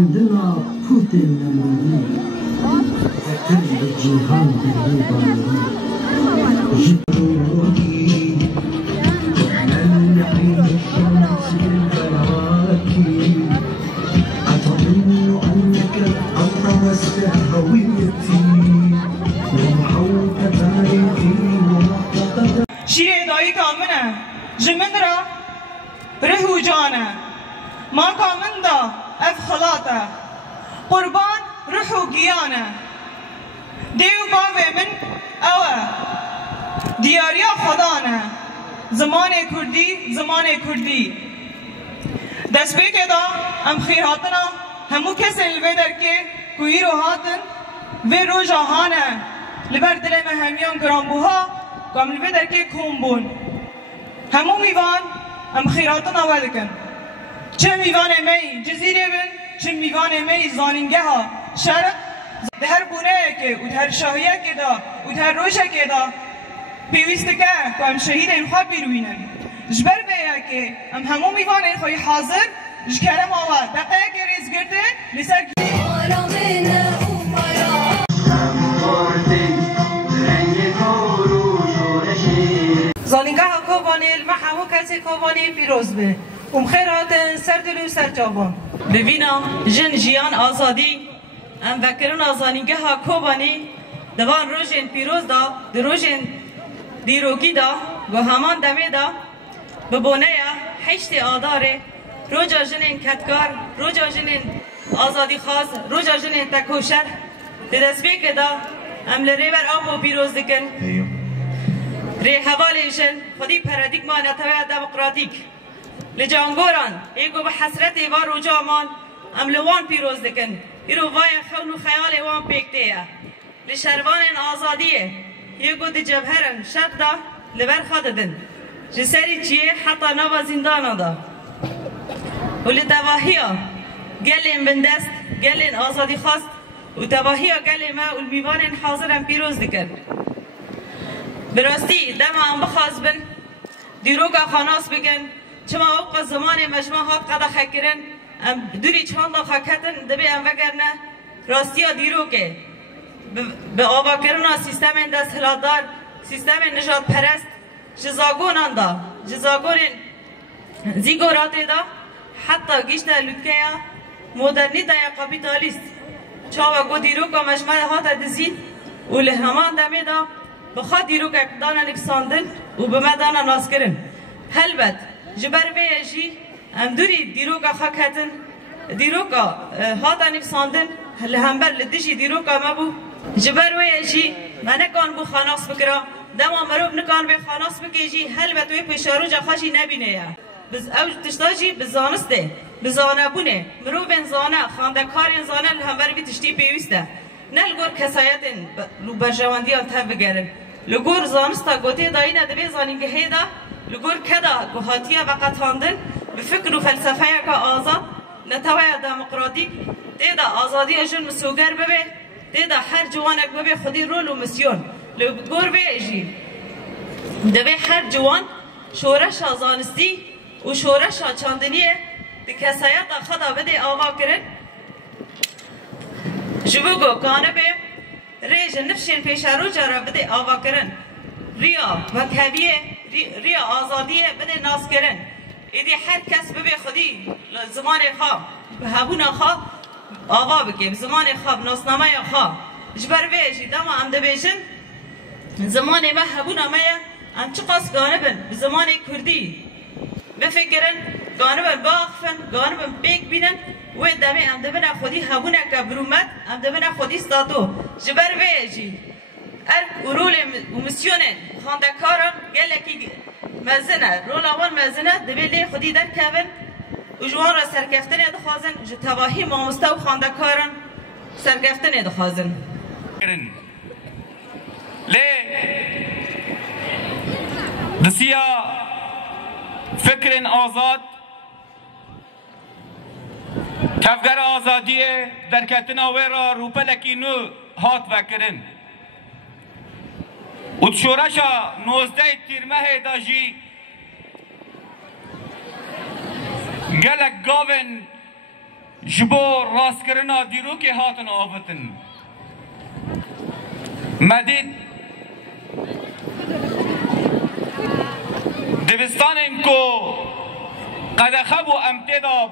خواندنا پوت نمونی ذکر به جیهان دلی بانی جبروکی من نعیم الشمس البراكي أتظن أنك أطمست هويتي ومحوت تاريخي ومعتقد شيري دايك آمنه جمن را رهو جانه ما كامن دا اف خلاطه قربان روحو گیانه دیو باوه من اوه دیاریا خدانه زمان کردی دست بیکه دا ام خیر هاتنا همو کسی الویدر که کوی رو هاتن و رو جاهانه لبر دل همیان گرانبوها کام الویدر که کون بون همو میوان ام خیر هاتنا ودکن چه میوان می جزیره بن چه میوان می زانینگه ها شرق ده هر بونه که و هر شاهیه که دا و هر روشه که دا پیوسته که ام شهید این خواب بیروینن جبر بیا که ام همو میوان این خوی حاضر جکرم آواد دقیقه که ریز گرده لسر زانینگه ها کوبانی المحمو کسی کوبانی پیروز به خیرات سردلو سرجابان ببینا جن جیان آزادی ام وکرون آزانینگه ها کوبانی دوان روژین پیروز دا در روژین دیروگی دا و همان دمه دا ببونه حشت آداره روژا جنین کتکار روژا جنین آزادی خاص روژا جنین تکوشر دست بیک دا ام لره بر آب و پیروز دکن ری حوالیشن خودی پرادیگما نتوه دموکراتیک لجانگوران ایگو به حسرت و رجامان ام لوان پیروز دکن ایرو وای خون و خیال وان پیکته لشروان آزادیه ایگو دی جبهرن شد دا لبر خاددن جسری چیه حتی نوا زندان دا و لتواهیا گلین بندست گلین آزادی خواست و تواهیا گلین ما و المیوان حاضرن پیروز دکن براستی دم هم بخواست بن دیروگا خاناس بگن چما اوقات زمان مجموع هات قدا خکرن دوری چند خاکتن دبی ام وگرنه راستی ها دیرو که به آبا کرنا سیستم دستهلاتدار سیستم نجات پرست جزاگون آندا جزاگون زیگورات دا حتی گیشت لودکه مدرنی دا یا کپیتالیست چاوا گو دیرو که مجموع هات دزید و لهمان دمی دا بخواد دیرو که دانا نفساندن و به مدانا ناس کرن هلبت جبر ویجی ام دوری دیروگا خاکتن دیروگا هاتا نفساندن لهمبر لدیجی دیروگا مبو جبر ویجی من کان بو خاناس بکرا دما مروب نکان به خاناس بکیجی هلبت وی پیشارو جا خاشی نبینه یا بز اوج تشتاجی بزانسته بزانه بونه مروب انزانه خاندکار انزانه لهمبر بی تشتی پیوسته نلگور کسایتن رو برجواندی آن تب بگرن لگور زانستا گوته داینه دبی زانینگه هیدا لگور کدا گوهاتیه و قطاندن به فکر و فلسفه که آزاد نتوه دموکراتیک تیدا آزادی جن مسوگر ببه تیدا هر جوانک ببه خودی رول و مسیون لگور بیجی دبه هر جوان شورش زانستی و شورش چاندنیه دی کسایت خدا بده آوا کرن جبوگو کانه به ریج نفشین پیشارو جارا بده آوا کرن ریا و کبیه ریا آزادیه بده ناس کرن ایدی هر کس ببه خودی زمان خواب به هبون خواب آوا بگیم زمان خواب ناسنامه خواب جبر ویجی دما ام دبیجن زمان ما هبون امه ام چه قاس گانبن به زمان کردی بفکرن گانبن باخفن گانبن بیک بینن و دمی ام دبن خودی هبون که برومت ام دبن خودی ستاتو جبر ویجی رول مسیونه خاندکارم گلکی مزنه رول اول مزنه دبیلی خودی در کبن و جوان را سرکفتن دخوازن جو تواهی مامسته و خاندکارن سرکفتن دخوازن لی دسیا فکر آزاد کفگر آزادیه در کتنا ویرا روپلکی نو هات وکرن و شورشا 19 تیرمه داجی گلک گاون جبو راسکرنا دیروکی هاتن آفتن مدید دبستان کو قد خبو امتدا